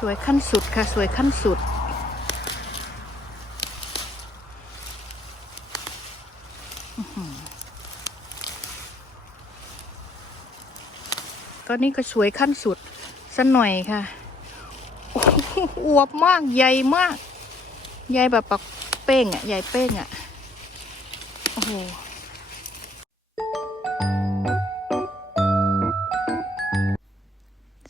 สวยขั้นสุดค่ะ สวยขั้นสุดอื้อหือก็นี่ก็สวยขั้นสุดสักหน่อยค่ะอ้โหอวบมากใหญ่มาก ใหญ่แบบปักเป้งอะ ใหญ่เป้งอะ โอ้โห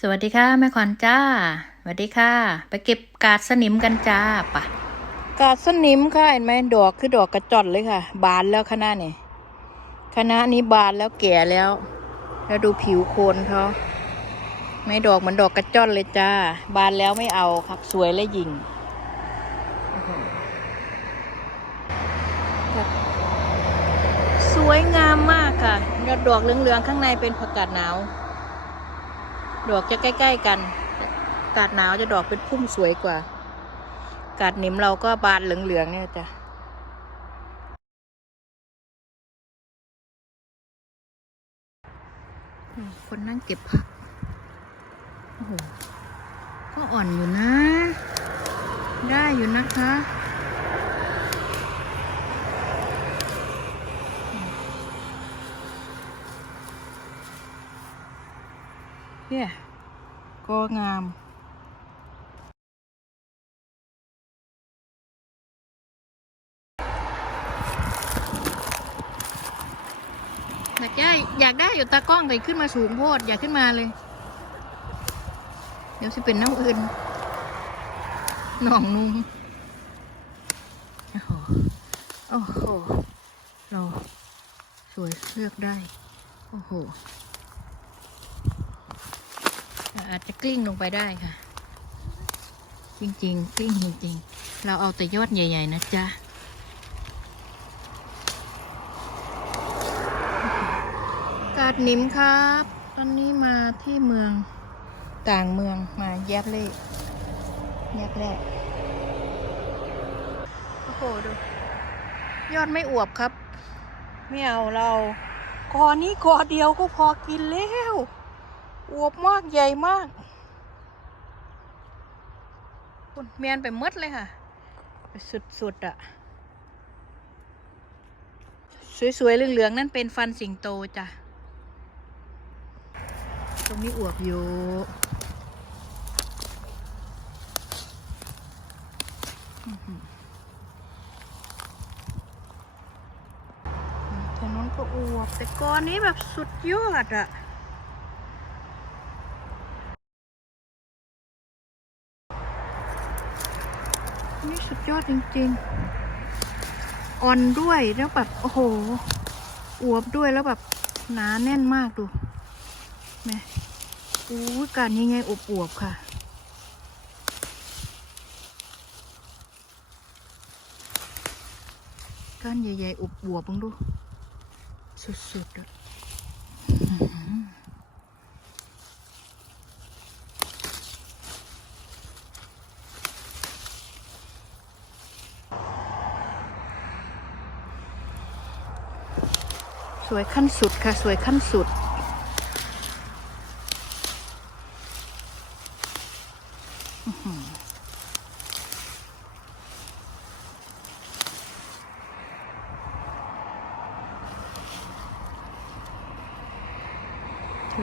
สวัสดีค่ะ แม่ขวัญจ้า สวัสดีค่ะ ไปเก็บกาดสนิมกันจ้าปะกาดสนิมค่ะเห็นไหมดอกคือดอกกระจอนเลยค่ะ บานแล้วคณะนี่คณะนี้บานแล้วแก่แล้ว แล้วดูผิวโคนเขาไม่ดอกเหมือนดอกกระจอนเลยจ้า บานแล้วไม่เอาครับ สวยและยิงสวยงามมากค่ะยอดดอกเหลืองๆข้างในเป็นผักกาดหนาว ดอกจะใกล้ ๆ กัน กาดหนาวจะดอกเป็นพุ่มสวยกว่า กาดหนิมเราก็บานเหลืองๆเนี่ยจ้ะคนนั่งเก็บผัก โอ้โห ก็อ่อนอยู่นะ ได้อยู่นะคะเนี่ยก็งาม อยากได้อยู่ตากล้องแต่ขึ้นมาสูงโพด อยากขึ้นมาเลย เดี๋ยวสิเป็นน้ำอื่นหนองนุ่งโอ้โหโอ้โหเราสวยเลือกได้ โอ้โห อาจจะกลิ้งลงไปได้ค่ะ จริงๆ กลิ้งจริงๆ เราเอาแต่ยอดใหญ่ ๆ นะจ๊ะ กา ดหนิมครับ ตอนนี้มาที่เมืองต่างเมืองมาแยบเล่แยบแรกโอ้โหดู ยอดไม่อวบครับ ไม่เอาเรากอนี้กอเดียวก็พอกินแล้วอวบมากใหญ่มากคุณเมียนไปหมดเลยค่ะ สุดๆอะ่ะ สวยๆเหลืองๆนั่นเป็นฟันสิงโตจ้ะต รงนี้อวบอยู่อื้องนั้นก็อวบ แต่ก้อนนี้แบบสุดยอดอะนี่สุดยอดจริงๆ อ่อนด้วยแล้วแบบ โอ้โห อวบด้วยแล้วแบบหนาแน่นมากดูแม่ อู้การยังไงอบอวบๆค่ะก้านใหญ่ๆอบอวบๆบ้างดู สุดๆอะสวยขั้นสุดค่ะ สวยขั้นสุด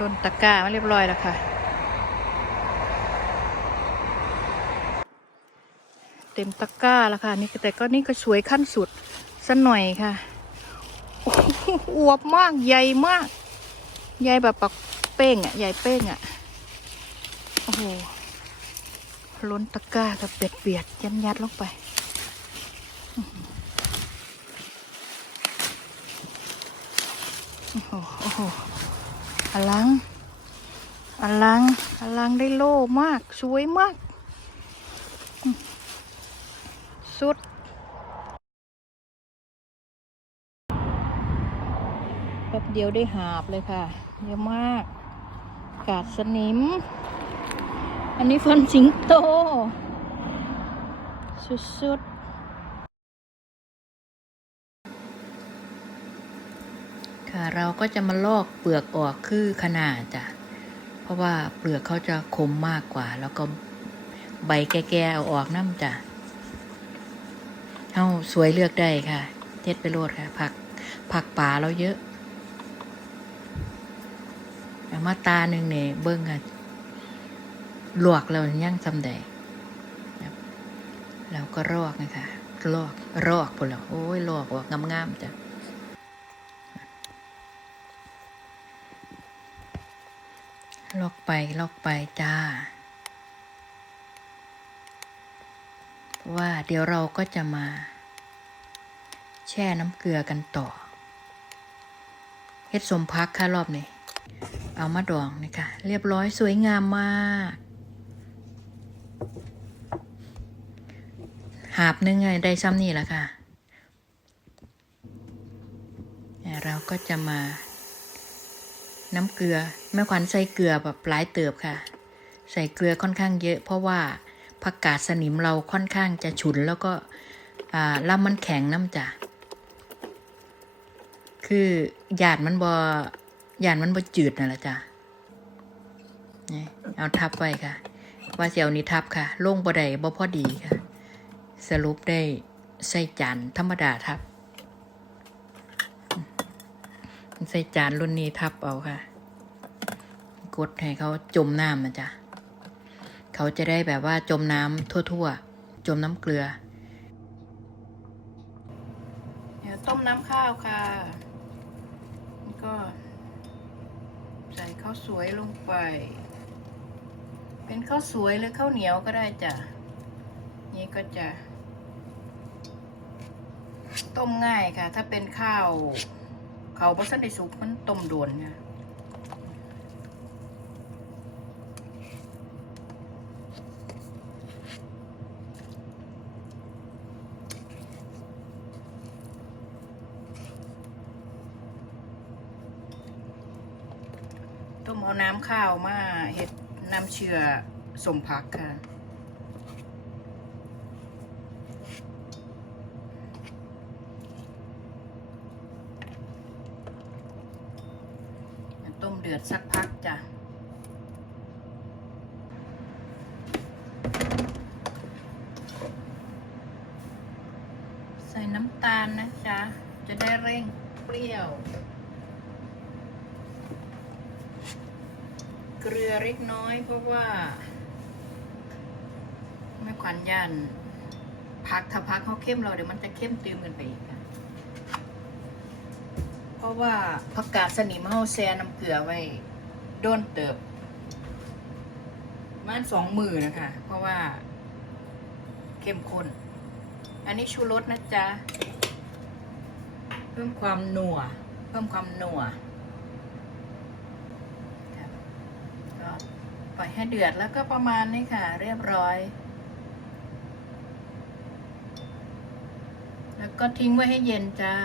ลนตะกร้ามาเรียบร้อยแล้วค่ะ เต็มตะกร้าแล้วค่ะ นี่แต่ก็นี่ก็สวยขั้นสุดสัหน่อยค่ะอ้วบมากใหญ่มาก ใหญ่แบบปักเป้งอะใหญ่เป้งอะโอ้โหล้นตะกร้ากับเบียดเบียดยันยัดลงไปโอ้โหโอ้โห อลัง อลัง อลังได้โล่มาก สวยมาก สุดแป๊บเดียวได้หาบเลยค่ะ เยอะมาก กาดสนิม อันนี้ฟันสิงโต สุดๆ ค่ะเราก็จะมาลอกเปลือกออกคือขนาดจ้ะเพราะว่าเปลือกเขาจะคมมากกว่า แล้วก็ใบแก่ๆเอาออกน้ำจ้ะเอาสวยเลือกได้ค่ะเท็ดไปโลดค่ะ ผักผักป่าเราเยอะอามาตาหนึ่งเนี่ยเบิ้งค่ะลวกเราย่างจำได้แล้วก็รอกนะคะลอกรอกพอแล้วโอ้ยลอกออกงามๆจ้ะ ลอกไปลอกไปจ้า ว่าเดี๋ยวเราก็จะมา แช่น้ำเกลือกันต่อเฮ็ดสมพักค่ะรอบนี้เอามาดองนี่ค่ะเรียบร้อยสวยงามมาก หาบหนึงไงได้ซ้ำนี่แหละค่ะเราก็จะมา น้ำเกลือ แม่ขวัญใส่เกลือแบบหลายเติบค่ะ ใส่เกลือค่อนข้างเยอะ เพราะว่าผักกาดสนิมเราค่อนข้างจะฉุนแล้วก็อ่าลำมันแข็งน้ำจ้ะคือหยาดมันบอหยาดมันบอจืดนั่นแหละจ้ะนี่เอาทับไว้ค่ะ ว่าเสียวนี้ทับค่ะ ลงบ่ได้บ่พอดีค่ะ สรุปได้ใส่จานธรรมดาทับ ใส่จานรุ่นนี้ทับเอาค่ะ กดให้เขาจมน้ำนะจ๊ะเขาจะได้แบบว่าจมน้ำทั่วๆ จมน้ำเกลือเดี๋ยวต้มน้ำข้าวค่ะแล้วก็ ใส่ข้าวสวยลงไป เป็นข้าวสวยหรือข้าวเหนียวก็ได้จ้ะ นี่ก็จะ ต้มง่ายค่ะ ถ้าเป็นข้าว เขาบ่สันได้สุกมันต้มโดนค่ะต้มเอาน้ำข้าวมาเห็ดน้ำเชื่อสมพักค่ะ ต้มเดือดสักพักจ้ะใส่น้ำตาลนะจ๊ะ จะได้เร่งเปรี้ยว เกลือเล็กน้อยเพราะว่าไม่ขวัญยันพักถ้าพักเขาเข้มเราเดี๋ยวมันจะเข้มตืมกินไปอีก ราะว่าผักกาดสนิมเฮาแซ่น้ำเกลือไว้โดนเติบมันสองมือนะคะ เพราะว่า เข้มข้น อันนี้ชูรสนะจ๊ะ เพิ่มความหนัว เพิ่มความหนัวก็ปล่อยให้เดือดแล้วก็ประมาณนี้ค่ะ เรียบร้อย แล้วก็ทิ้งไว้ให้เย็นจ้า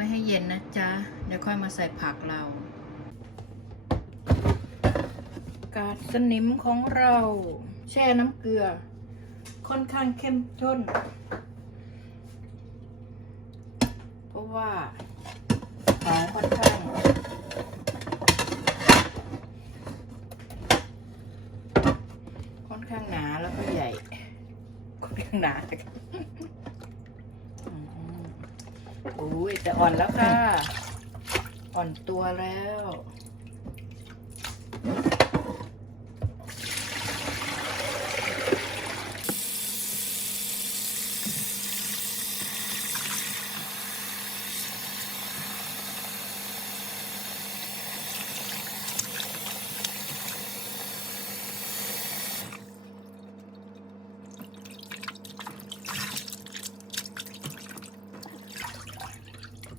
ว้ให้เย็นนะจ๊ะ เดี๋ยวค่อยมาใส่ผักเรา กาดสนิมของเรา แช่น้ำเกลือ ค่อนข้างเข้มข้น เพราะว่าหอมค่อนข้างค่อนข้างหนาแล้วก็ใหญ่ ค่อนข้างหนาอืม อุ้ย แต่อ่อนแล้วค่ะ อ่อนตัวแล้ว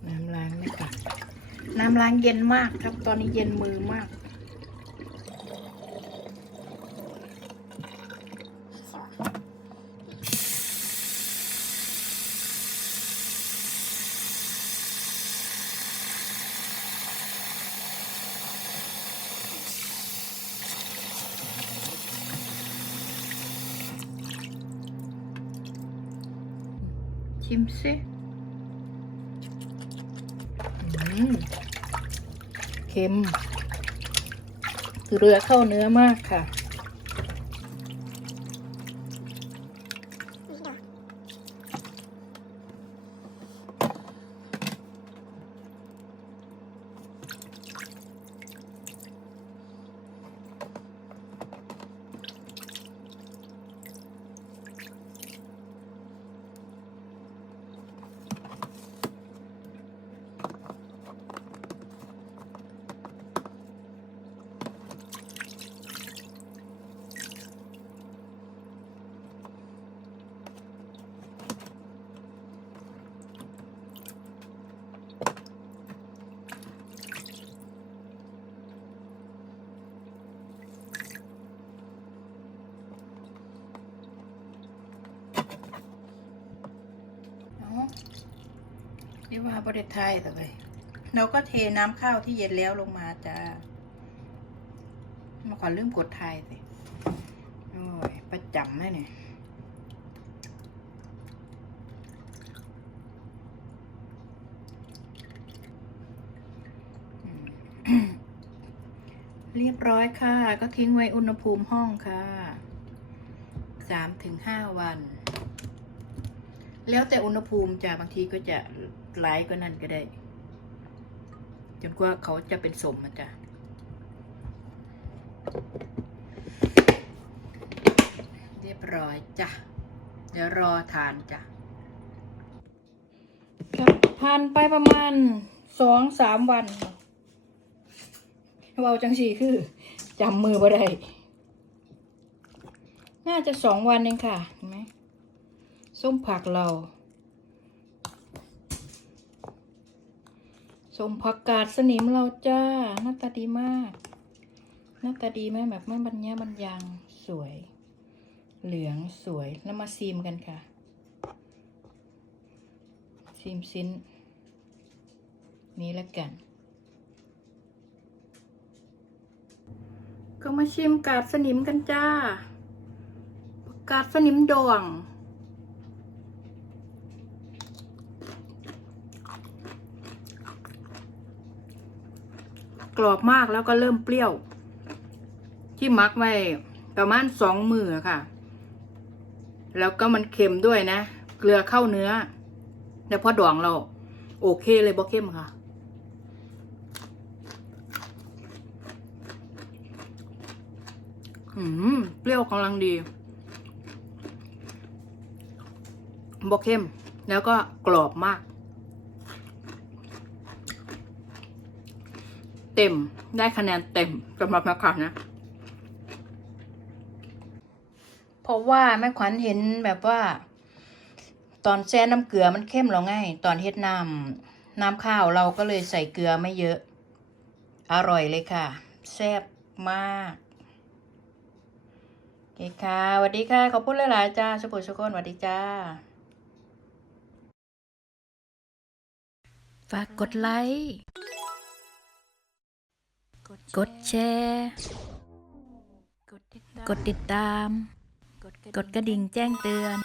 น้ำล้างไม่กัด น้ำล้างเย็นมากครับ ตอนนี้เย็นมือมาก ชิมสิ เค็มเรือเข้าเนื้อมากค่ะ เรียกว่าประเทศไทยแต่ไปเราก็เทน้ำข้าวที่เย็นแล้วลงมาจ้ามาขอลืมกดไทยสิโอ้ยประจำเลยเนี่ยเรียบร้อยค่ะ ก็ทิ้งไว้อุณหภูมิห้องค่ะสามถึงห้าวัน แล้วแต่อุณหภูมิจ้ะบางทีก็จะหลายก็นั่นก็ได้ จนกว่าเขาจะเป็นสมนะจ๊ะเรียบร้อยจ้ะเดี๋ยวรอทานจ้ะครับทานไปประมาณสองสามวันเบาจังสีคือจำมือบ่ได้น่าจะสองวันเองค่ะเห็นไหม ส้มผักเรา ส้มผักกาดสนิมเราจ้า หน้าตาดีมาก หน้าตาดีไหมแบบไม่บรรยะบรรยังสวย เหลืองสวยแล้วมาซีมกันค่ะ ซีมซิ้น นี้แล้วกัน ก็มาชิมกาดสนิมกันจ้า กาดสนิมดอง ก รอบมากแล้วก็เริ่มเปรี้ยว ที่มักไว้ประมาณสองมือค่ะ แล้วก็มันเค็มด้วยนะ เกลือเข้าเนื้อแล้วพอดองเรา โอเคเลยบ่เข้มค่ะ อืม เปรี้ยวกำลังดีบ่เข้ม แล้วก็กรอบมาก เต็ม ได้คะแนนเต็มสำหรับแม่ขวัญนะ เพราะว่าแม่ขวัญเห็นแบบว่า ตอนแช่น้ำเกลือมันเข้มเราไงตอนเฮ็ดน้ำน้ำข้าวเราก็เลยใส่เกลือไม่เยอะ อร่อยเลยค่ะ แซ่บมากโอเคค่ะสวัสดีค่ะ ขอบคุณหลาย ๆ จ้าสุภุสุคนสวัสดีจ้าฝากกดไลค์ กดแชร์ กดติดตาม กดกระดิ่งแจ้งเตือน